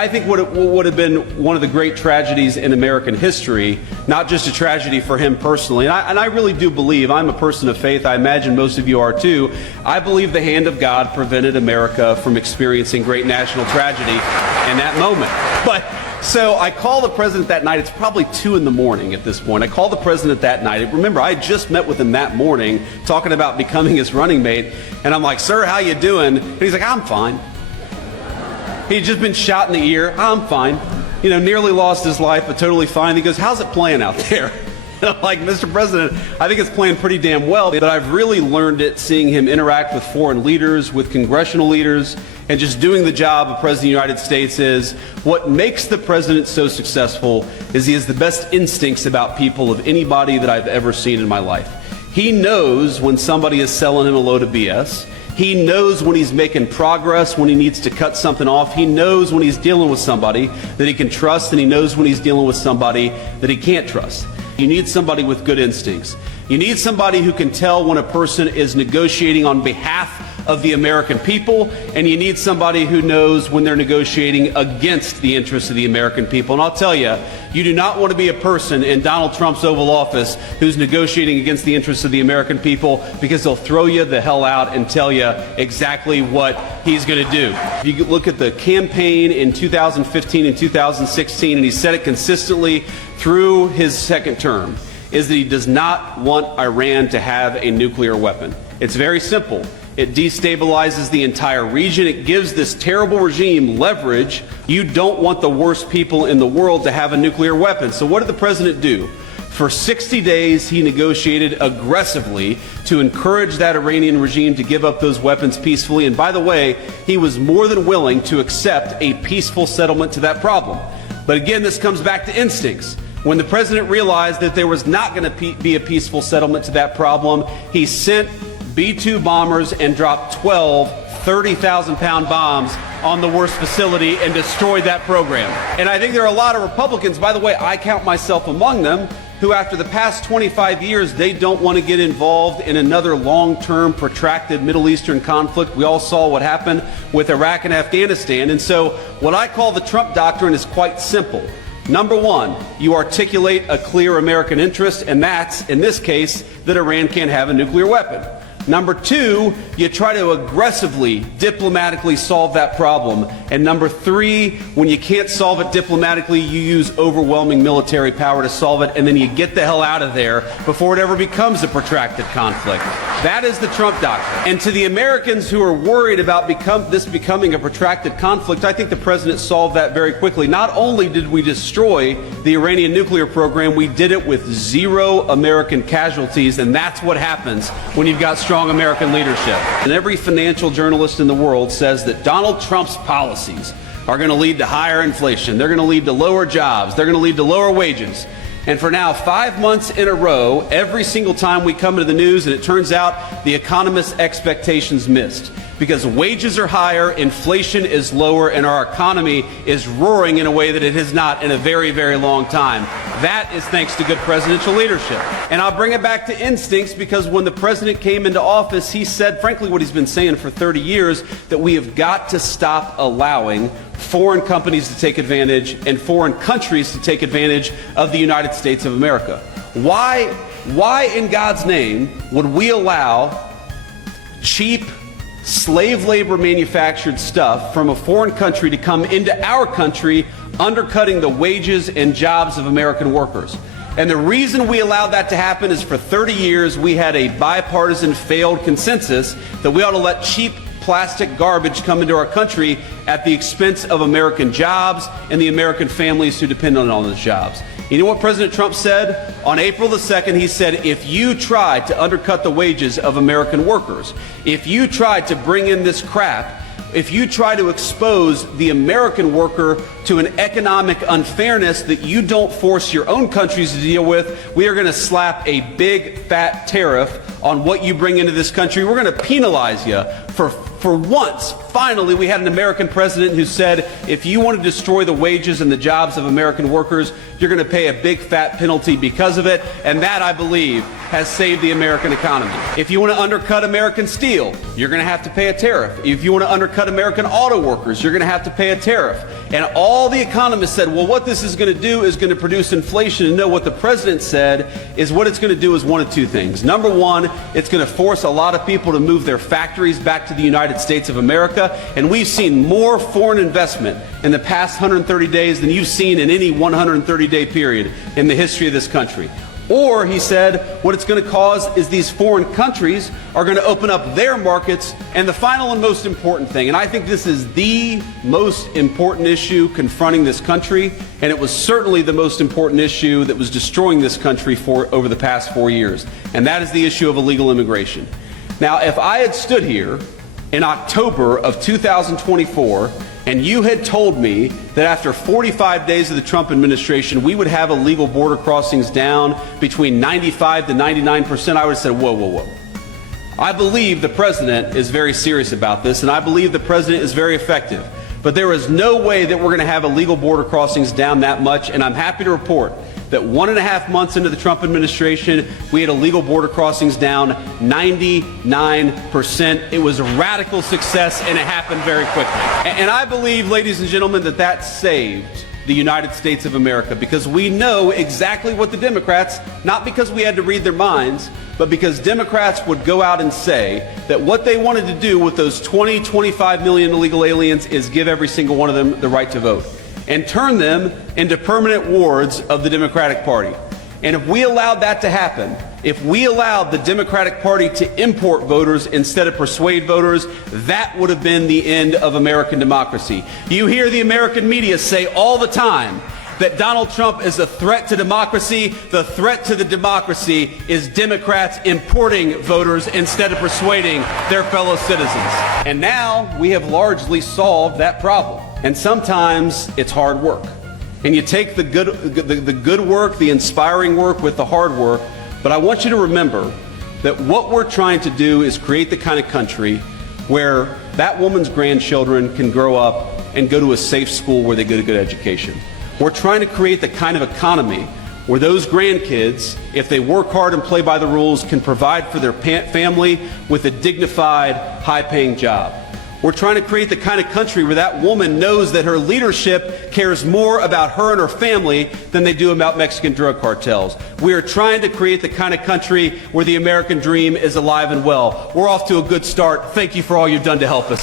I think what would have been one of the great tragedies in American history, not just a tragedy for him personally, and I really do believe, I'm a person of faith, I imagine most of you are too, I believe the hand of God prevented America from experiencing great national tragedy in that moment. But so I call the president that night. It's probably 2 in the morning at this point. I call the president that night. Remember, I had just met with him that morning talking about becoming his running mate. And I'm like, sir, how you doing? And he's like, I'm fine. He'd just been shot in the ear. I'm fine. You know, nearly lost his life, but totally fine. He goes, how's it playing out there? And I'm like, Mr. President, I think it's playing pretty damn well, but I've really learned it seeing him interact with foreign leaders, with congressional leaders, and just doing the job of President of the United States is what makes the president so successful is he has the best instincts about people of anybody that I've ever seen in my life. He knows when somebody is selling him a load of BS. He knows when he's making progress, when he needs to cut something off. He knows when he's dealing with somebody that he can trust, and he knows when he's dealing with somebody that he can't trust. You need somebody with good instincts. You need somebody who can tell when a person is negotiating on behalf of the American people, and you need somebody who knows when they're negotiating against the interests of the American people. And I'll tell you, you do not want to be a person in Donald Trump's Oval Office who's negotiating against the interests of the American people, because they'll throw you the hell out and tell you exactly what he's going to do. If you look at the campaign in 2015 and 2016, and he said it consistently through his second term, is that he does not want Iran to have a nuclear weapon. It's very simple. It destabilizes the entire region. It gives this terrible regime leverage. You don't want the worst people in the world to have a nuclear weapon. So what did the president do? For 60 days, he negotiated aggressively to encourage that Iranian regime to give up those weapons peacefully. And by the way, he was more than willing to accept a peaceful settlement to that problem. But again, this comes back to instincts. When the president realized that there was not going to be a peaceful settlement to that problem, he sent B-2 bombers and dropped 12 30,000-pound bombs on the worst facility and destroyed that program. And I think there are a lot of Republicans, by the way, I count myself among them, who after the past 25 years, they don't want to get involved in another long-term, protracted Middle Eastern conflict. We all saw what happened with Iraq and Afghanistan. And so what I call the Trump doctrine is quite simple. Number one, you articulate a clear American interest, and that's, in this case, that Iran can't have a nuclear weapon. Number two, you try to aggressively, diplomatically solve that problem. And number three, when you can't solve it diplomatically, you use overwhelming military power to solve it, and then you get the hell out of there before it ever becomes a protracted conflict. That is the Trump doctrine. And to the Americans who are worried about this becoming a protracted conflict, I think the president solved that very quickly. Not only did we destroy the Iranian nuclear program, we did it with 0 American casualties, and that's what happens when you've got strong American leadership. And every financial journalist in the world says that Donald Trump's policies are going to lead to higher inflation. They're going to lead to lower jobs. They're going to lead to lower wages. And for now, 5 months in a row, every single time we come to the news, and it turns out the economists' expectations missed. Because wages are higher, inflation is lower, and our economy is roaring in a way that it has not in a very, very long time. That is thanks to good presidential leadership. And I'll bring it back to instincts, because when the president came into office, he said, frankly, what he's been saying for 30 years, that we have got to stop allowing foreign companies to take advantage and foreign countries to take advantage of the United States of America. Why in God's name would we allow cheap slave labor manufactured stuff from a foreign country to come into our country, undercutting the wages and jobs of American workers? And the reason we allowed that to happen is for 30 years we had a bipartisan failed consensus that we ought to let cheap plastic garbage come into our country at the expense of American jobs and the American families who depend on those jobs. You know what President Trump said? On April the 2nd, he said, if you try to undercut the wages of American workers, if you try to bring in this crap, if you try to expose the American worker to an economic unfairness that you don't force your own countries to deal with, we are going to slap a big fat tariff on what you bring into this country. We're going to penalize you for once, finally, we had an American president who said, if you want to destroy the wages and the jobs of American workers, you're going to pay a big fat penalty because of it. And that, I believe, has saved the American economy. If you want to undercut American steel, you're going to have to pay a tariff. If you want to undercut American auto workers, you're going to have to pay a tariff. And all the economists said, well, what this is going to do is going to produce inflation. And no, what the president said is what it's going to do is one of two things. Number one, it's going to force a lot of people to move their factories back to the United States of America. And we've seen more foreign investment in the past 130 days than you've seen in any 130-day period in the history of this country. Or, he said, what it's going to cause is these foreign countries are going to open up their markets. And the final and most important thing, and I think this is the most important issue confronting this country, and it was certainly the most important issue that was destroying this country over the past 4 years, and that is the issue of illegal immigration. Now, if I had stood here in October of 2024 and you had told me that after 45 days of the Trump administration we would have illegal border crossings down between 95 to 99%, I would have said, whoa, whoa, whoa. I believe the president is very serious about this, and I believe the president is very effective. But there is no way that we're going to have illegal border crossings down that much, and I'm happy to report that 1.5 months into the Trump administration, we had illegal border crossings down 99%. It was a radical success, and it happened very quickly. And I believe, ladies and gentlemen, that that saved the United States of America, because we know exactly what the Democrats, not because we had to read their minds, but because Democrats would go out and say that what they wanted to do with those 25 million illegal aliens is give every single one of them the right to vote and turn them into permanent wards of the Democratic Party. And if we allowed that to happen, if we allowed the Democratic Party to import voters instead of persuade voters, that would have been the end of American democracy. You hear the American media say all the time that Donald Trump is a threat to democracy. The threat to the democracy is Democrats importing voters instead of persuading their fellow citizens. And now we have largely solved that problem. And sometimes it's hard work. And you take the good work, the inspiring work with the hard work. But I want you to remember that what we're trying to do is create the kind of country where that woman's grandchildren can grow up and go to a safe school where they get a good education. We're trying to create the kind of economy where those grandkids, if they work hard and play by the rules, can provide for their family with a dignified, high-paying job. We're trying to create the kind of country where that woman knows that her leadership cares more about her and her family than they do about Mexican drug cartels. We are trying to create the kind of country where the American dream is alive and well. We're off to a good start. Thank you for all you've done to help us.